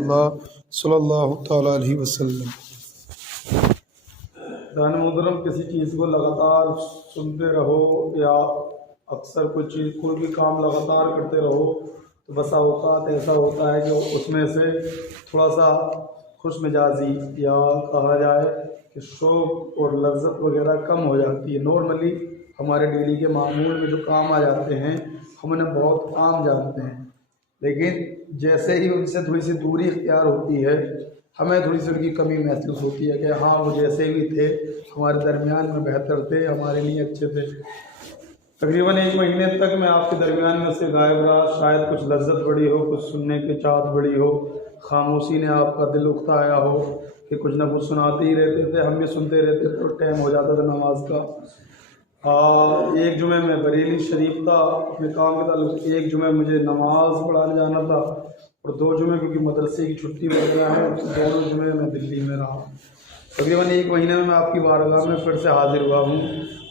اللہ صلی اللہ تعالیٰ علیہ وسلم۔ دان محترم، کسی چیز کو لگاتار سنتے رہو یا اکثر کوئی بھی کام لگاتار کرتے رہو تو بسا اوقات ایسا ہوتا ہے کہ اس میں سے تھوڑا سا خوش مزاجی یا کہا جائے کہ شوق اور لذت وغیرہ کم ہو جاتی ہے۔ نارملی ہمارے ڈیلی کے معمول میں جو کام آ جاتے ہیں ہم انہیں بہت عام جانتے ہیں، لیکن جیسے ہی ان سے تھوڑی سی دوری اختیار ہوتی ہے ہمیں تھوڑی سی ان کی کمی محسوس ہوتی ہے کہ ہاں وہ جیسے بھی تھے ہمارے درمیان میں بہتر تھے، ہمارے لیے اچھے تھے۔ تقریباً 1 مہینے تک میں آپ کے درمیان میں سے غائب رہا، شاید کچھ لذت بڑی ہو، کچھ سننے کی چاہت بڑی ہو، خاموشی نے آپ کا دل اکتایا ہو کہ کچھ نہ کچھ سناتے ہی رہتے تھے، ہم بھی سنتے رہتے تھے اور ٹائم ہو جاتا تھا نماز کا۔ ایک جمعہ میں بریلی شریف تھا اپنے کام کے تعلق سے، ایک جمعہ مجھے نماز پڑھانے جانا تھا اور 2 جمعے کیونکہ مدرسے کی چھٹی وغیرہ ہے، دونوں جمعے میں دلی میں رہا۔ تقریباً 1 مہینے میں آپ کی بارگاہ میں پھر سے حاضر ہوا ہوں۔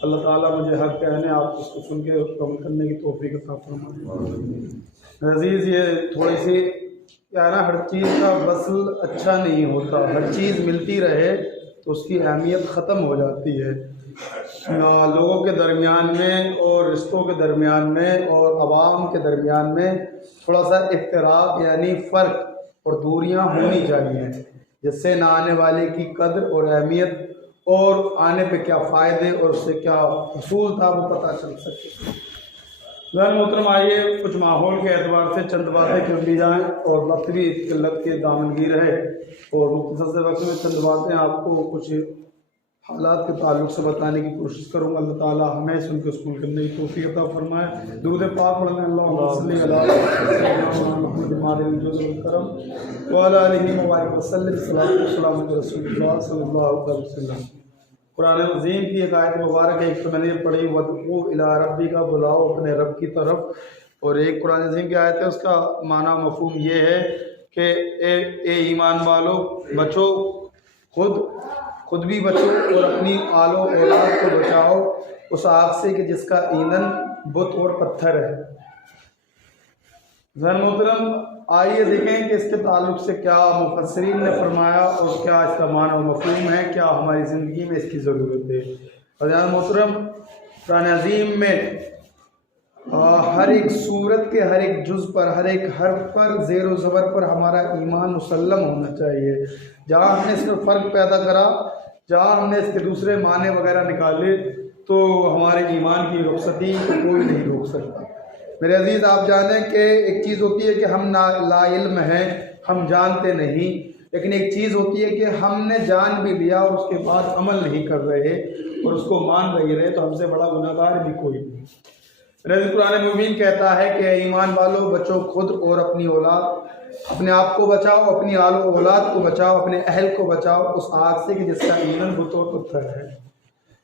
اللہ تعالیٰ مجھے حق کہنے، آپ اس کو سن کے عمل کرنے کی توفیق عطا فرمائے۔ عزیز، یہ تھوڑی سی کیا ہے نا، ہر چیز کا وصل اچھا نہیں ہوتا، ہر چیز ملتی رہے تو اس کی اہمیت ختم ہو جاتی ہے۔ لوگوں کے درمیان میں اور رشتوں کے درمیان میں اور عوام کے درمیان میں تھوڑا سا افتراق یعنی فرق اور دوریاں ہونی چاہیے، جس سے نہ آنے والے کی قدر اور اہمیت اور آنے پہ کیا فائدے اور اس سے کیا حصول تھا وہ پتہ چل سکے۔ غیر محترم، آئیے کچھ ماحول کے اعتبار سے چند باتیں کر لی جائیں اور وقت بھی قلت کے دامنگیر ہے، اور مختصر سے وقت میں چند باتیں آپ کو کچھ حالات کے تعلق سے بتانے کی کوشش کروں گا۔ اللہ تعالیٰ ہمیں سن کے قبول کرنے کی توفیق عطا فرمائے۔ درود پاک پڑھیں، اللہم صلی علی محمد کرم وعلی آلہ وبارک وسلم، صلاۃ والسلام علی رسول اللہ صلی اللہ علیہ وسلم۔ قرآن عظیم کی ایک آیت مبارک ہے، ایک تو میں نے پڑھی وَادْعُوا إِلَىٰ رَبِّكَ، بلاؤ اپنے رب کی طرف، اور ایک قرآن عظیم کی آیت ہے اس کا معنی مفہوم یہ ہے کہ اے ایمان والو، بچو، خود بھی بچو اور اپنی آل و اولاد کو بچاؤ اس آگ سے کہ جس کا ایندھن بت اور پتھر ہے۔ غیر محترم، آئیے دیکھیں کہ اس کے تعلق سے کیا مفسرین نے فرمایا اور کیا اس کا معنی و مفہوم ہے، کیا ہماری زندگی میں اس کی ضرورت ہے۔ غیر محترم، قرآن عظیم میں ہر ایک صورت کے ہر ایک جز پر، ہر ایک حرف پر، زیر و زبر پر ہمارا ایمان مسلم ہونا چاہیے۔ جہاں ہم نے اس میں فرق پیدا کرا، جہاں ہم نے اس کے دوسرے معنی وغیرہ نکالے تو ہمارے ایمان کی رخصتی کوئی نہیں روک سکتا۔ میرے عزیز، آپ جانیں کہ ایک چیز ہوتی ہے کہ ہم لا علم ہیں، ہم جانتے نہیں، لیکن ایک چیز ہوتی ہے کہ ہم نے جان بھی لیا اور اس کے بعد عمل نہیں کر رہے اور اس کو مان نہیں رہے، تو ہم سے بڑا گناہ گار بھی کوئی نہیں۔ قرآن مبین کہتا ہے کہ ایمان والو، بچو خود اور اپنی اولاد، اپنے آپ کو بچاؤ، اپنی آل و اولاد کو بچاؤ، اپنے اہل کو بچاؤ اس آگ سے کہ جس کا ایندھن بت اور پتھر ہے۔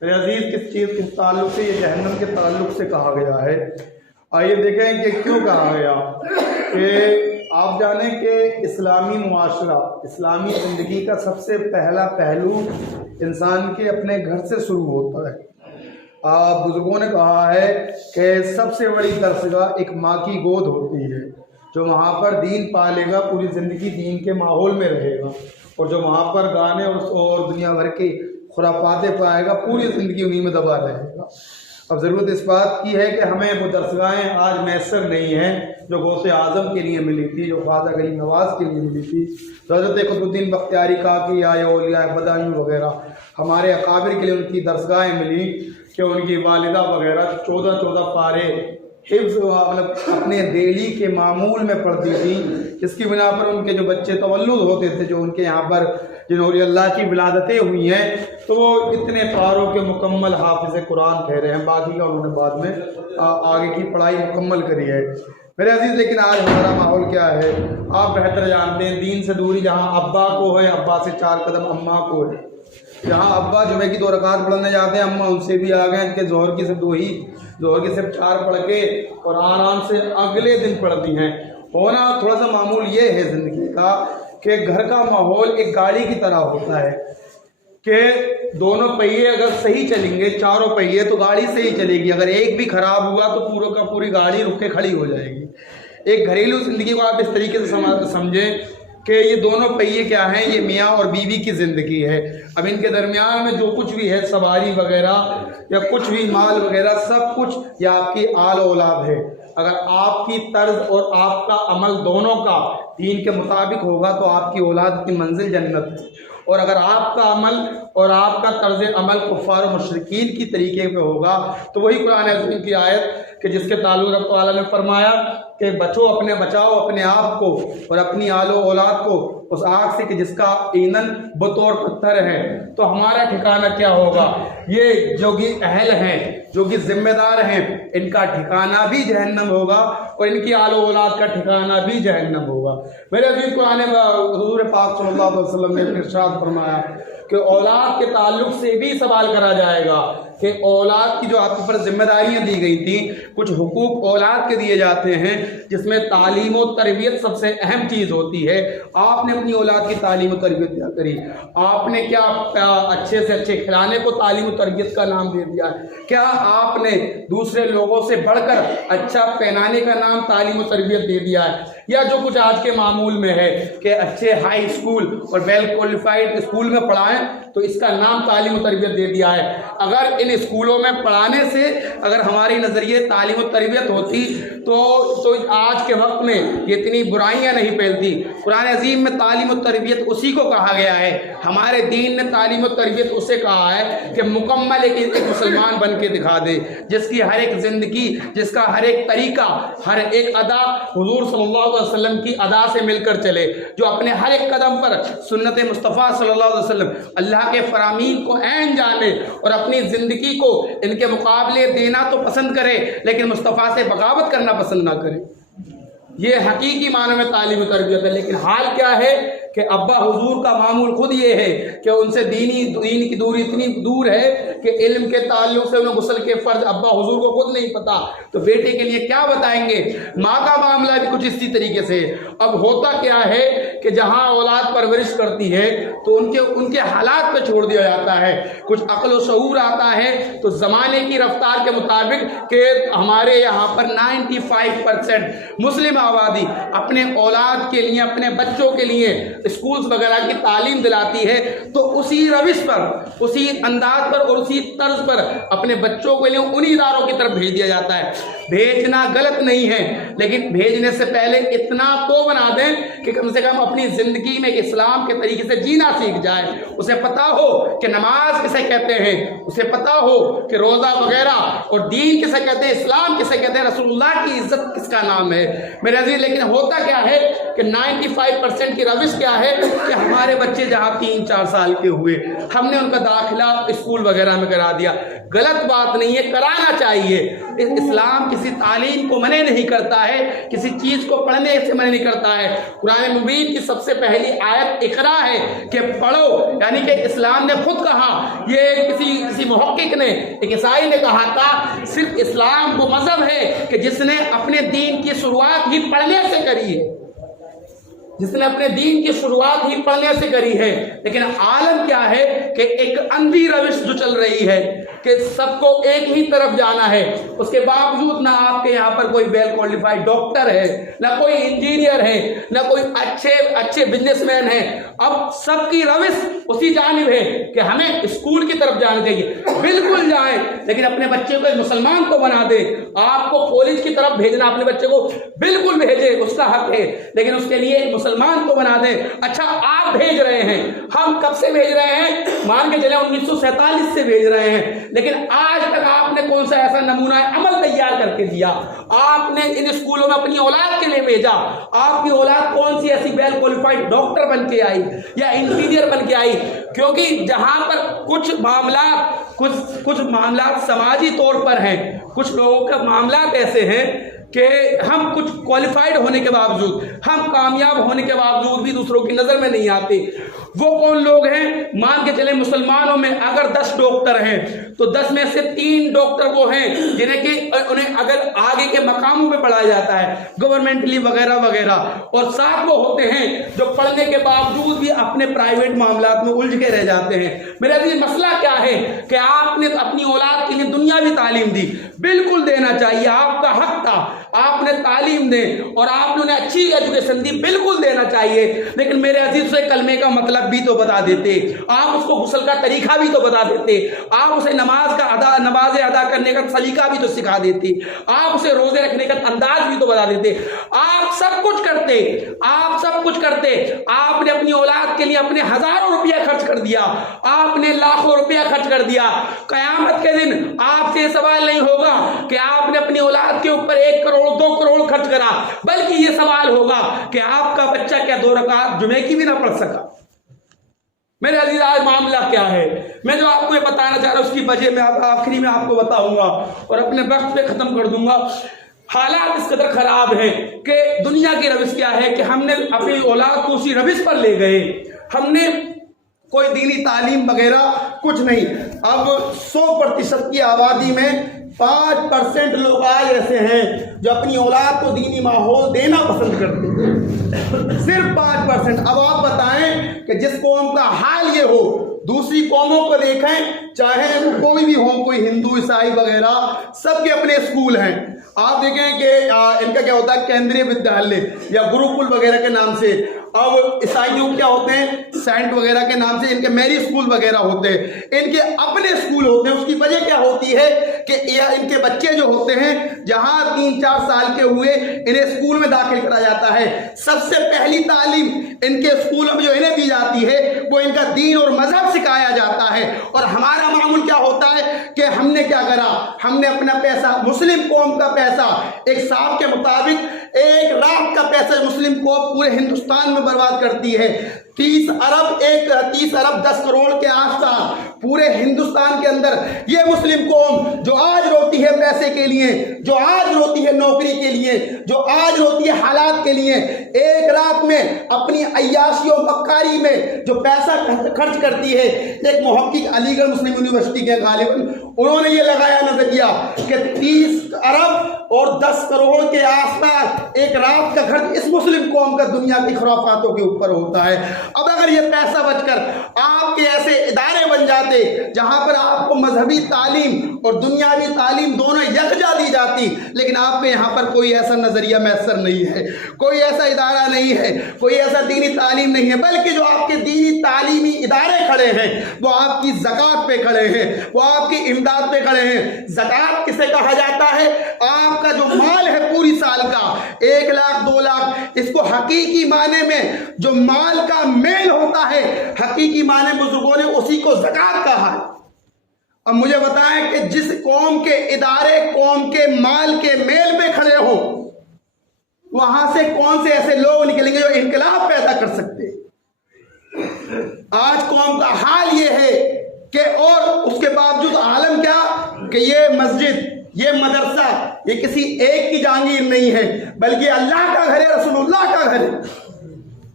میرے عزیز، کس چیز کے تعلق سے؟ یہ جہنم کے تعلق سے کہا گیا ہے۔ آئیے دیکھیں کہ کیوں کہا گیا۔ کہ آپ جانیں کہ اسلامی معاشرہ، اسلامی زندگی کا سب سے پہلا پہلو انسان کے اپنے گھر سے شروع ہوتا ہے۔ بزرگوں نے کہا ہے کہ سب سے بڑی درسگاہ ایک ماں کی گود ہوتی ہے۔ جو وہاں پر دین پالے گا پوری زندگی دین کے ماحول میں رہے گا، اور جو وہاں پر گانے اور دنیا بھر کے خرافاتیں پائے گا پوری زندگی انہیں میں دبا رہے گا۔ اب ضرورت اس بات کی ہے کہ ہمیں وہ درسگاہیں آج میسر نہیں ہیں جو غوث اعظم کے لیے ملی تھی، جو خواجہ غریب نواز کے لیے ملی تھی، حضرت قطب الدین بختیاری کاکی یا اولیاء بدائیوں وغیرہ ہمارے اکابر کے لیے ان کی درسگاہیں ملی کہ ان کی والدہ وغیرہ 14 پارے حفظ مطلب اپنے ڈیلی کے معمول میں پڑھتی تھی، جس کی بنا پر ان کے جو بچے تولد ہوتے تھے، جو ان کے یہاں پر جنہوں نے اللہ کی ولادتیں ہوئی ہیں، تو وہ اتنے پاروں کے مکمل حافظ قرآن کہہ رہے ہیں، باقی کا انہوں نے بعد میں آگے کی پڑھائی مکمل کری ہے۔ میرے عزیز، لیکن آج ہمارا ماحول کیا ہے؟ آپ بہتر جانتے ہیں، دین سے دوری جہاں ابا کو ہے، ابا سے 4 قدم اماں کو ہے۔ جہاں ابا جمعے کی 2 رکعت پڑھنے جاتے ہیں، اماں ان سے بھی آ گئے کہ ظہر کی صرف 4 پڑھ کے اور آرام سے اگلے دن پڑھتی ہیں۔ ہونا تھوڑا سا معمول یہ ہے زندگی کا کہ گھر کا ماحول ایک گاڑی کی طرح ہوتا ہے کہ دونوں پہیے اگر صحیح چلیں گے، چاروں پہیے، تو گاڑی صحیح چلے گی۔ اگر ایک بھی خراب ہوا تو پوروں کا پوری گاڑی رک کے کھڑی ہو جائے گی۔ ایک گھریلو زندگی کو آپ اس طریقے سے سمجھیں کہ یہ دونوں پہیے کیا ہیں، یہ میاں اور بیوی کی زندگی ہے. اب ان کے درمیان میں جو کچھ بھی ہے، سواری وغیرہ یا کچھ بھی مال وغیرہ، سب کچھ یہ آپ کی آل اولاد ہے. اگر آپ کی طرز اور آپ کا عمل دونوں کا دین کے مطابق ہوگا تو آپ کی اولاد کی منزل جنت ہے. اور اگر آپ کا عمل اور آپ کا طرز عمل کفار و مشرکین کی طریقے پہ ہوگا تو وہی قرآن عظیم کی آیت کہ جس کے تعلق رب تعالیٰ نے فرمایا کہ بچاؤ اپنے آپ کو اور اپنی آل و اولاد کو اس آگ سے کہ جس کا ایندھن بطور پتھر ہے. تو ہمارا ٹھکانہ کیا ہوگا؟ یہ جو کہ اہل ہیں، جو کہ ذمہ دار ہیں، ان کا ٹھکانہ بھی جہنم ہوگا اور ان کی آل و اولاد کا ٹھکانہ بھی جہنم ہوگا. میرے عزیز قرآن حضور پاک صلی اللہ علیہ وسلم نے ارشاد فرمایا کہ اولاد کے تعلق سے بھی سوال کرا جائے گا کہ اولاد کی جو آپ پر ذمہ داریاں دی گئی تھیں، کچھ حقوق اولاد کے دیے جاتے ہیں جس میں تعلیم و تربیت سب سے اہم چیز ہوتی ہے. آپ نے اپنی اولاد کی تعلیم و تربیت کیا کری؟ آپ نے کیا اچھے سے اچھے کھلانے کو تعلیم و تربیت کا نام دے دیا؟ کیا آپ نے دوسرے لوگوں سے بڑھ کر اچھا پہنانے کا نام تعلیم و تربیت دے دیا ہے؟ یا جو کچھ آج کے معمول میں ہے کہ اچھے ہائی اسکول اور ویل کوالیفائڈ اسکول میں پڑھائیں تو اس کا نام تعلیم و تربیت دے دیا ہے. اگر ان اسکولوں میں پڑھانے سے اگر ہماری نظریے تعلیم و تربیت ہوتی تو آج کے وقت میں یہ اتنی برائیاں نہیں پھیلتی. قرآن عظیم میں تعلیم و تربیت اسی کو کہا گیا ہے. ہمارے دین نے تعلیم و تربیت اسے کہا ہے کہ مکمل ایک مسلمان بن کے دکھا دے، جس کی ہر ایک زندگی، جس کا ہر ایک طریقہ، ہر ایک ادا حضور صلی اللہ علیہ وسلم کی ادا سے مل کر چلے، جو اپنے ہر ایک قدم پر سنت مصطفیٰ صلی اللہ علیہ وسلم اللہ کے فرامین کو عین جانے اور اپنی زندگی کو ان کے مقابلے دینا تو پسند کرے لیکن مصطفیٰ سے بغاوت کرنا پسند نہ کرے. یہ حقیقی معنی میں تعلیم و تربیت ہے. لیکن حال کیا ہے کہ ابا حضور کا معمول خود یہ ہے کہ ان سے دین کی دوری اتنی دور ہے کہ علم کے تعلق سے انہیں غسل کے فرض ابا حضور کو خود نہیں پتا تو بیٹے کے لیے کیا بتائیں گے. ماں کا معاملہ بھی کچھ اسی طریقے سے. اب ہوتا کیا ہے کہ جہاں اولاد پرورش کرتی ہے تو ان کے حالات پہ چھوڑ دیا جاتا ہے. کچھ عقل و شعور آتا ہے تو زمانے کی رفتار کے مطابق کہ ہمارے یہاں پر 95% مسلم آبادی اپنے اولاد کے لیے، اپنے بچوں کے لیے اسکولز وغیرہ کی تعلیم دلاتی ہے تو اسی روش پر، اسی انداز پر اور اسی طرز پر اپنے بچوں کے لیے انہی اداروں کی طرف بھیج دیا جاتا ہے. بھیجنا غلط نہیں ہے لیکن بھیجنے سے پہلے اتنا تو بنا دیں کہ کم سے کم اپنی زندگی میں اسلام کے طریقے سے جینا سیکھ جائے. اسے پتا ہو کہ نماز کسے کہتے ہیں، اسے پتا ہو کہ روزہ وغیرہ اور دین کسے کہتے ہیں، اسلام کسے کہتے ہیں، رسول اللہ کی عزت کس کا نام ہے. میرے عزیز لیکن ہوتا کیا ہے کہ 95% کی روش کیا ہے کہ ہمارے بچے جہاں 3-4 سال کے ہوئے ہم نے ان کا داخلہ اسکول وغیرہ میں کرا دیا. غلط بات نہیں ہے، کرانا چاہیے. اسلام کسی تعلیم کو منع نہیں کرتا ہے، کسی چیز کو پڑھنے سے منع نہیں کرتا ہے. قرآن مبین کی سب سے پہلی آیت اقرا ہے کہ پڑھو، یعنی کہ اسلام نے خود کہا. یہ کسی محقق نے، ایک عیسائی نے کہا تھا صرف اسلام وہ مذہب ہے کہ جس نے اپنے دین کی شروعات ہی پڑھنے سے کری ہے، جس نے اپنے دین کی شروعات ہی پڑھنے سے کری ہے. لیکن عالم کیا ہے کہ ایک اندھی روش جو چل رہی ہے کہ سب کو ایک ہی طرف جانا ہے. اس کے باوجود نہ آپ کے یہاں پر کوئی ویل کوالیفائڈ ڈاکٹر ہے، نہ کوئی انجینئر ہے، نہ کوئی اچھے بزنس مین ہے. اب سب کی روش اسی جانب ہے کہ ہمیں اسکول کی طرف جانا چاہیے. بالکل جائیں لیکن اپنے بچے کو ایک مسلمان کو بنا دیں. آپ کو کالج کی طرف بھیجنا اپنے بچے کو بالکل بھیجیں، اس کا حق ہے، لیکن اس کے لیے مسلمان کو بنا دیں. اچھا آپ بھیج رہے ہیں، ہم کب سے بھیج رہے ہیں؟ مان کے چلیں 1947 سے بھیج رہے ہیں، لیکن آج تک آپ نے کون سا ایسا نمونہ عمل تیار کر کے دیا؟ آپ نے ان اسکولوں میں اپنی اولاد کے لیے بھیجا. آپ کی اولاد کون سی ایسی ویل کوالیفائڈ ڈاکٹر بن کے آئی یا انجینئر بن کے آئی؟ کیونکہ جہاں پر کچھ معاملات سماجی طور پر ہیں، کچھ لوگوں کے معاملات ایسے ہیں کہ ہم کچھ کوالیفائڈ ہونے کے باوجود، ہم کامیاب ہونے کے باوجود بھی دوسروں کی نظر میں نہیں آتے. وہ کون لوگ ہیں؟ مان کے چلیں مسلمانوں میں اگر 10 ڈاکٹر ہیں تو 10 میں سے 3 ڈاکٹر وہ ہیں جنہیں کہ انہیں اگر آگے کے مقاموں پہ پڑھایا جاتا ہے گورنمنٹلی وغیرہ وغیرہ، اور 7 وہ ہوتے ہیں جو پڑھنے کے باوجود بھی اپنے پرائیویٹ معاملات میں الجھ کے رہ جاتے ہیں. میرا یہ مسئلہ کیا ہے کہ آپ نے اپنی اولاد کے لیے دنیاوی تعلیم دی، بالکل دینا چاہیے، آپ کا حق تھا. آپ نے تعلیم دیں اور آپ نے انہیں اچھی ایجوکیشن دی، بالکل دینا چاہیے، لیکن میرے عزیز سے کلمے کا مطلب بھی تو بتا دیتے، آپ اس کو غسل کا طریقہ بھی تو بتا دیتے، آپ اسے نماز ادا کرنے کا سلیقہ بھی تو سکھا دیتے، آپ اسے روزے رکھنے کا انداز بھی تو بتا دیتے۔ آپ سب کچھ کرتے، آپ نے اپنی اولاد کے لیے اپنے ہزاروں روپیہ خرچ کر دیا، آپ نے لاکھوں روپیہ خرچ کر دیا۔ قیامت کے دن آپ سے سوال نہیں ہوگا کہ آپ نے اپنی اولاد کے اوپر 1 کروڑ 2 کروڑ خرچ کرا، بلکہ یہ سوال ہوگا کہ آپ کا بچہ کیا 2 رکعت جمعے کی بھی نہ پڑھ سکا۔ میرے عزیز آج معاملہ کیا ہے، میں جو آپ کو یہ بتانا چاہ رہا ہوں اس کی وجہ میں آخری میں آپ کو بتاؤں گا اور اپنے وقت پہ ختم کر دوں گا۔ حالات اس قدر خراب ہے کہ دنیا کی روش کیا ہے کہ ہم نے اپنی اولاد کو اسی روش پر لے گئے، ہم نے کوئی دینی تعلیم وغیرہ کچھ نہیں۔ اب 100% کی آبادی میں 5% لوگ آج ایسے ہیں جو اپنی اولاد کو دینی ماحول دینا پسند کرتے ہیں، صرف 5%۔ اب آپ بتائیں کہ جس قوم کا حال یہ ہو، دوسری قوموں کو دیکھیں، چاہے کوئی بھی ہو، کوئی ہندو عیسائی وغیرہ، سب کے اپنے اسکول ہیں۔ آپ دیکھیں کہ ان کا کیا ہوتا ہے، کیندریہ ودیالیہ یا گروکل وغیرہ کے نام سے۔ اب عیسائیوں کیا ہوتے ہیں، سینٹ وغیرہ کے نام سے ان کے میری اسکول وغیرہ ہوتے ہیں، ان کے اپنے اسکول ہوتے ہیں۔ اس کی وجہ کیا ہوتی ہے کہ ان کے بچے جو ہوتے ہیں جہاں 3-4 سال کے ہوئے انہیں اسکول میں داخل کرا جاتا ہے، سب سے پہلی تعلیم ان کے اسکولوں میں جو انہیں دی جاتی ہے وہ ان کا دین اور مذہب سکھایا جاتا ہے۔ اور ہمارا معمول کیا ہوتا ہے کہ ہم نے کیا کرا، ہم نے اپنا پیسہ، مسلم قوم کا پیسہ، ایک صاحب کے مطابق 1 لاکھ کا پیسہ مسلم قوم پورے ہندوستان میں برباد کرتی ہے۔ 30 ارب 10 کروڑ کے آس پاس پورے ہندوستان کے اندر یہ مسلم قوم جو آج روتی ہے پیسے کے لیے، جو آج روتی ہے نوکری کے لیے، جو آج روتی ہے حالات کے لیے، 1 رات میں اپنی عیاشی و مکاری میں جو پیسہ خرچ کرتی ہے۔ ایک محقق علی گڑھ مسلم یونیورسٹی کے غالباً انہوں نے یہ لگایا نظریہ کہ 30 ارب اور 10 کروڑ کے آس پاس 1 رات کا خرچ اس مسلم قوم کا دنیا کی خرافاتوں کے اوپر ہوتا ہے۔ اب اگر یہ پیسہ بچ کر آپ کے ایسے ادارے بن جاتے جہاں پر آپ کو مذہبی تعلیم اور دنیاوی تعلیم دونوں یکجا دی جاتی، لیکن آپ کے یہاں پر کوئی ایسا نظریہ میسر نہیں ہے، کوئی ایسا ادارہ نہیں ہے، کوئی ایسا دینی تعلیم نہیں ہے، بلکہ جو آپ کے دینی تعلیمی ادارے کھڑے ہیں وہ آپ کی زکوٰۃ پہ کھڑے ہیں، وہ آپ کی امداد پہ کھڑے ہیں۔ زکوٰۃ کسے کہا جاتا ہے؟ آپ کا جو مال ہے پوری سال کا 1 لاکھ 2 لاکھ، اس کو حقیقی معنی میں جو مال کا میل ہوتا ہے، حقیقی معنی بزرگوں نے اسی کو زکوٰۃ کہا ہے۔ اب مجھے بتائیں کہ جس قوم کے ادارے قوم کے مال کے میل میں کھڑے ہوں، وہاں سے کون سے ایسے لوگ نکلیں گے جو انقلاب پیدا کر سکتے؟ آج قوم کا حال یہ ہے کہ اور اس کے باوجود عالم کیا کہ یہ مسجد، یہ مدرسہ، یہ کسی ایک کی جہانگیر نہیں ہے، بلکہ اللہ کا گھر ہے، رسول اللہ کا گھر ہے۔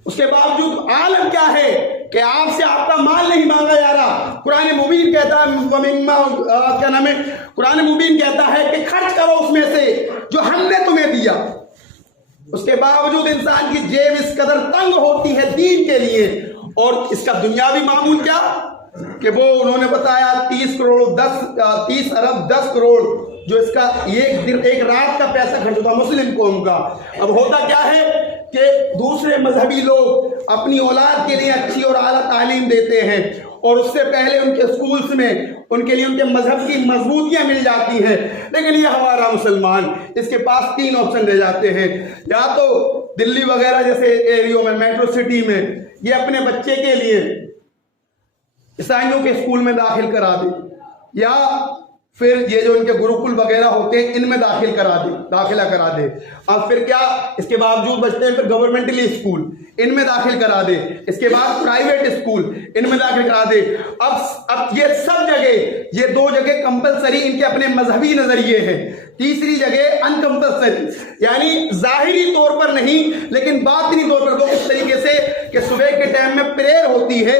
اس کے باوجود عالم کیا ہے کہ آپ سے آپ کا مال نہیں مانگا جا رہا۔ قرآن مبین کہتا ہے، قرآن مبین کہتا ہے کہ خرچ کرو اس میں سے جو ہم نے تمہیں دیا۔ اس کے باوجود انسان کی جیب اس قدر تنگ ہوتی ہے دین کے لیے، اور اس کا دنیاوی معمول کیا کہ وہ انہوں نے بتایا 30 ارب 10 کروڑ جو اس کا ایک رات کا پیسہ خرچ ہوتا مسلم قوم کا۔ اب ہوتا کیا ہے کہ دوسرے مذہبی لوگ اپنی اولاد کے لیے اچھی اور اعلیٰ تعلیم دیتے ہیں، اور اس سے پہلے ان کے اسکولز میں ان کے لیے ان کے مذہب کی مضبوطیاں مل جاتی ہیں، لیکن یہ ہمارا مسلمان اس کے پاس 3 آپشن رہ جاتے ہیں، یا تو دلی وغیرہ جیسے ایریوں میں، میٹرو سٹی میں یہ اپنے بچے کے لیے عیسائیوں کے اسکول میں داخل کرا دے، یا پھر یہ جو ان کے گروکل وغیرہ ہوتے ہیں ان میں داخلہ کرا دے، اور پھر کیا اس کے باوجود بچتے ہیں پھر گورنمنٹلی اسکول ان میں داخل کرا دے، اس کے بعد پرائیویٹ اسکول ان میں داخل کرا دے۔ اب یہ سب جگہ، یہ 2 جگہ کمپلسری ان کے اپنے مذہبی نظریے ہیں، تیسری جگہ ان کمپلسری، یعنی ظاہری طور پر نہیں لیکن باطنی طور پر وہ اس طریقے سے کہ صبح کے ٹائم میں پریئر ہوتی ہے